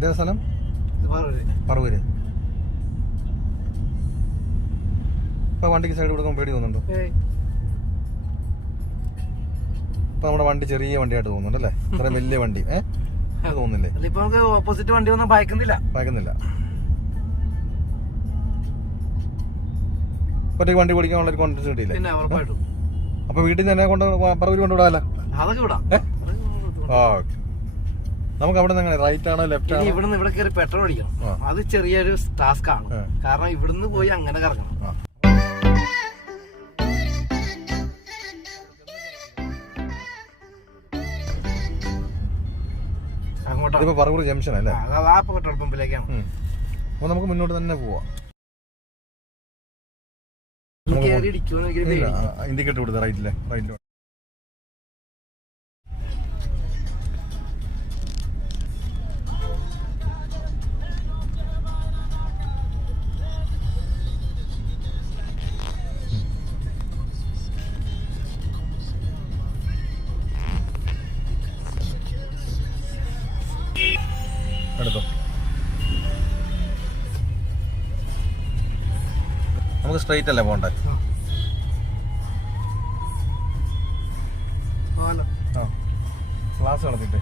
ഇതേ സ്ഥലം പറവൂര്. ഇപ്പൊ വണ്ടിക്ക് സൈഡ് കൊടുക്കാൻ പേടി തോന്നുന്നുണ്ടോ? ഇപ്പൊ നമ്മുടെ വണ്ടി ചെറിയ വണ്ടിയായിട്ട് തോന്നുന്നുണ്ട് അല്ലേ? ഇത്ര വലിയ വണ്ടി തോന്നുന്നില്ലേ? ഇപ്പൊ നമുക്ക് ഓപ്പോസിറ്റ് വണ്ടി ഒന്നും ഭയക്കുന്നില്ല. ഒറ്റയ്ക്ക് വണ്ടി ഓടിക്കാനുള്ള ഒരു കോൺഫിഡൻസ് കിട്ടിയില്ലേ? പിന്നെ ഉറപ്പായിട്ടും. അപ്പൊ വീട്ടിൽ നിന്ന് എന്നെ കൊണ്ട് പറവൂര് കൊണ്ടുവിടാമല്ലോ. അതൊക്കെ വിടാം. നമുക്ക് അവിടെ നിന്ന് റൈറ്റ് ആണോ ലെഫ്റ്റ് ആണോ? ഇവിടുന്ന് ഇവിടെ കയറി പെട്രോൾ അടിക്കണം. അത് ചെറിയൊരു ടാസ്ക് ആണ്. കാരണം ഇവിടുന്ന് പോയി അങ്ങനെ കറങ്ങണം. അങ്ങോട്ട് പറവൂർ ജംഗ്ഷൻ അല്ലേ? ആ പെട്രോൾ പമ്പിലേക്കാണ്. അപ്പൊ നമുക്ക് മുന്നോട്ട് തന്നെ പോവാം. ഇൻഡിക്കേറ്റർ കൊടുത്ത റൈറ്റിലെ എടുത്തോ. നമുക്ക് സ്ട്രൈറ്റ് അല്ലേ പോണ്ടേ? ക്ലാസ് നടത്തിട്ട്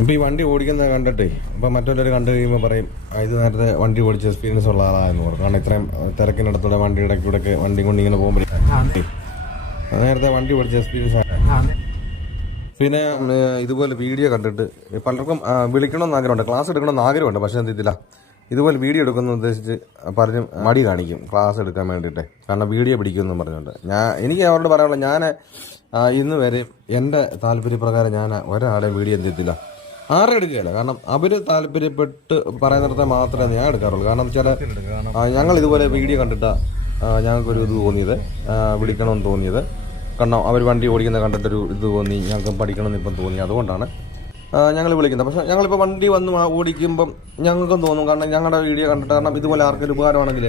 ഇപ്പൊ ഈ വണ്ടി ഓടിക്കുന്നത് കണ്ടിട്ടേ ഇപ്പൊ മറ്റൊരു കണ്ടു കഴിയുമ്പോൾ പറയും ഇത് നേരത്തെ വണ്ടി ഓടിച്ച എക്സ്പീരിയൻസ് ഉള്ള ആളാന്ന് പറയും. കാരണം ഇത്രയും തിരക്കിനടുത്തൂടെ വണ്ടി ഇടയ്ക്കൂടെ വണ്ടി കൊണ്ട് ഇങ്ങനെ പോകുമ്പോഴേ നേരത്തെ വണ്ടി ഓടിച്ച എക്സ്പീരിയൻസ് ആണ്. പിന്നെ ഇതുപോലെ വീഡിയോ കണ്ടിട്ട് പലർക്കും വിളിക്കണമെന്ന് ആഗ്രഹമുണ്ട്, ക്ലാസ് എടുക്കണമെന്ന് ആഗ്രഹമുണ്ട്. പക്ഷെ എന്ത് ചെയ്തില്ല, ഇതുപോലെ വീഡിയോ എടുക്കുന്ന ഉദ്ദേശിച്ച് പറഞ്ഞ് മടി കാണിക്കും ക്ലാസ് എടുക്കാൻ വേണ്ടിയിട്ട്. കാരണം വീഡിയോ പിടിക്കുമെന്നും പറഞ്ഞുകൊണ്ട് എനിക്ക് അവരോട് പറയാനുള്ള, ഞാൻ ഇന്ന് വരെ എൻ്റെ താല്പര്യപ്രകാരം ഞാൻ ഒരാളെയും വീഡിയോ എന്ത് ചെയ്തില്ല, ആരും എടുക്കുകയില്ല. കാരണം അവർ താല്പര്യപ്പെട്ട് പറയുന്നിടത്തെ മാത്രമേ ഞാൻ എടുക്കാറുള്ളൂ. കാരണം ചില ഞങ്ങൾ ഇതുപോലെ വീഡിയോ കണ്ടിട്ടാണ് ഞങ്ങൾക്കൊരു ഇത് തോന്നിയത്, വിളിക്കണമെന്ന് തോന്നിയത്. കാരണം അവർ വണ്ടി ഓടിക്കുന്ന കണ്ടിട്ടൊരു ഇത് തോന്നി, ഞങ്ങൾക്ക് പഠിക്കണമെന്ന് ഇപ്പം തോന്നി. അതുകൊണ്ടാണ് ഞങ്ങൾ വിളിക്കുന്നത്. പക്ഷേ ഞങ്ങളിപ്പോൾ വണ്ടി വന്ന് ഓടിക്കുമ്പം ഞങ്ങൾക്കും തോന്നും, കാരണം ഞങ്ങളുടെ വീഡിയോ കണ്ടിട്ട്, കാരണം ഇതുപോലെ ആർക്കൊരു ഉപകാരമാണെങ്കിൽ,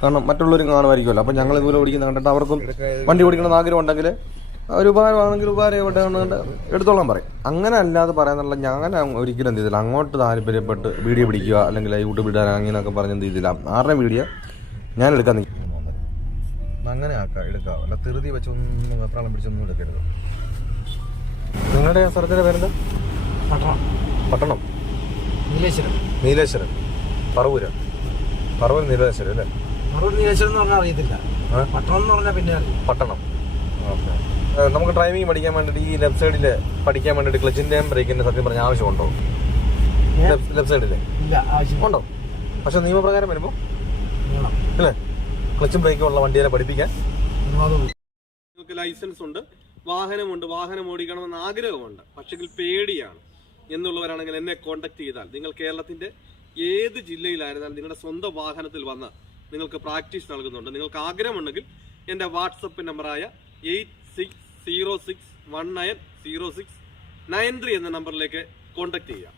കാരണം മറ്റുള്ളവരും കാണുമായിരിക്കുമല്ലോ. അപ്പം ഞങ്ങൾ ഇതുപോലെ ഓടിക്കുന്ന കണ്ടിട്ട് അവർക്കും വണ്ടി ഓടിക്കണമെന്ന് ആഗ്രഹം ഉണ്ടെങ്കിൽ ഒരു ഉപകാരമാണെങ്കിൽ ഉപകാരം എവിടെ എടുത്തോളാൻ പറയും. അങ്ങനെ അല്ലാതെ പറയാനുള്ള ഞാൻ ഒരിക്കലും എന്ത് ചെയ്തില്ല, അങ്ങോട്ട് താല്പര്യപ്പെട്ട് വീഡിയോ പിടിക്കുക അല്ലെങ്കിൽ യൂട്യൂബ് ഇടാൻ അങ്ങനെയൊക്കെ പറഞ്ഞ് എന്ത് ചെയ്തില്ല, ആരുടെ വീഡിയോ ഞാൻ എടുക്കാൻ നിൽക്കും. അങ്ങനെ എടുക്കാം, അല്ല തെറുതി വെച്ചൊന്നും വെപ്രാളം പിടിച്ചൊന്നും എടുക്കരുത്. നിങ്ങളുടെ സ്ഥലത്തിൻ്റെ പേരെന്താ? പട്ടണം നീലേശ്വരം പറവൂര് നീലേശ്വരം അല്ലേ? നീലേശ്വരം എന്ന് പറഞ്ഞാൽ അറിയത്തില്ല, പട്ടണം എന്ന് പറഞ്ഞാൽ പിന്നെ പട്ടണം. ഓക്കെ. നമുക്ക് ഡ്രൈവിംഗ് പഠിക്കാൻ വേണ്ടിയിട്ട് ഈ ലെഫ്റ്റ് സൈഡിൽ പഠിക്കാൻ വേണ്ടിയിട്ട് ക്ലച്ചിൻ്റെയും ബ്രേക്കിൻ്റെ സത്യം പറഞ്ഞ ആവശ്യമുണ്ടോ? ലെഫ്റ്റ് സൈഡിൽ ഉണ്ടോ? പക്ഷെ നിയമപ്രകാരം വരുമ്പോൾ അല്ലേ ക്ലച്ചും ബ്രേക്കും ഉള്ള വണ്ടിയെ പഠിപ്പിക്കാൻ നിങ്ങൾക്ക് ലൈസൻസ് ഉണ്ട്, വാഹനമുണ്ട്, വാഹനം ഓടിക്കണമെന്ന് ആഗ്രഹമുണ്ട്, പക്ഷെ പേടിയാണ് എന്നുള്ളവരാണെങ്കിൽ എന്നെ കോൺടാക്ട് ചെയ്താൽ നിങ്ങൾ കേരളത്തിന്റെ ഏത് ജില്ലയിലായിരുന്നാലും നിങ്ങളുടെ സ്വന്തം വാഹനത്തിൽ വന്ന് നിങ്ങൾക്ക് പ്രാക്ടീസ് നൽകുന്നുണ്ട്. നിങ്ങൾക്ക് ആഗ്രഹമുണ്ടെങ്കിൽ എൻ്റെ വാട്സപ്പ് നമ്പറായ 8606190693 എന്ന നമ്പറിലേക്ക് കോൺടാക്ട് ചെയ്യാം.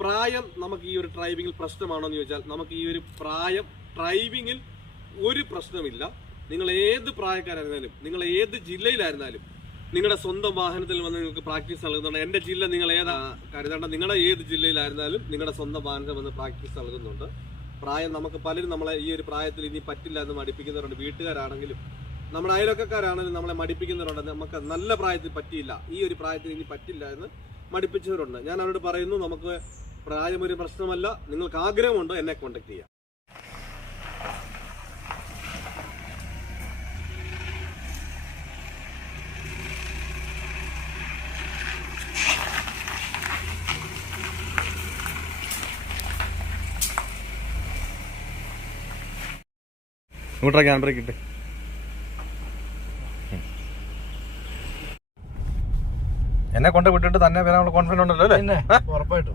പ്രായം നമുക്ക് ഈ ഒരു ഡ്രൈവിംഗിൽ പ്രശ്നമാണോ എന്ന് ചോദിച്ചാൽ നമുക്ക് ഈ ഒരു പ്രായം ഡ്രൈവിംഗിൽ ഒരു പ്രശ്നമില്ല. നിങ്ങൾ ഏത് പ്രായക്കാരായിരുന്നാലും, നിങ്ങൾ ഏത് ജില്ലയിലായിരുന്നാലും നിങ്ങളുടെ സ്വന്തം വാഹനത്തിൽ വന്ന് നിങ്ങൾക്ക് പ്രാക്ടീസ് നൽകുന്നുണ്ട്. എൻ്റെ ജില്ല നിങ്ങൾ ഏതാ കരുതേണ്ട, നിങ്ങളുടെ ഏത് ജില്ലയിലായിരുന്നാലും നിങ്ങളുടെ സ്വന്തം വാഹനത്തിൽ വന്ന് പ്രാക്ടീസ് നൽകുന്നുണ്ട്. പ്രായം നമുക്ക് പലരും നമ്മളെ ഈ ഒരു പ്രായത്തിൽ ഇനി പറ്റില്ല എന്ന് മടിപ്പിക്കുന്നവരുണ്ട്. വീട്ടുകാരാണെങ്കിലും നമ്മുടെ അയൽവക്കക്കാരാണെങ്കിലും നമ്മളെ മടിപ്പിക്കുന്നവരുണ്ട്. നമുക്ക് നല്ല പ്രായത്തിൽ പറ്റിയില്ല, ഈ ഒരു പ്രായത്തിൽ ഇനി പറ്റില്ല എന്ന് മടിപ്പിച്ചവരുണ്ട്. ഞാൻ അവരോട് പറയുന്നു, നമുക്ക് പ്രായം ഒരു പ്രശ്നമല്ല, നിങ്ങൾക്ക് ആഗ്രഹമുണ്ടോ എന്നെ കോൺടാക്ട് ചെയ്യാം. ഇങ്ങോട്ടാ ക്യാൻ ബ്രേക്ക് ഇട്ട് എന്നെ കൊണ്ട് വിട്ടിട്ട് തന്നെ വരാനുള്ള കോൺഫിഡൻസ് ഉണ്ടല്ലോ അല്ലേ? ഉറപ്പായിട്ടും.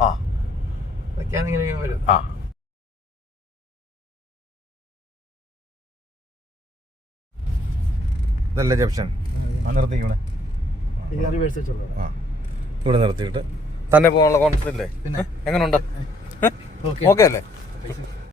ഇതല്ലേ ജംഗ്ഷൻ? നിർത്തി ഇവിടെ ഇവിടെ നിർത്തിയിട്ട് തന്നെ പോകാനുള്ള കോൺഫിഡൻസ് ഇല്ലേ? എങ്ങനെയുണ്ട്? ഓക്കെ അല്ലേ?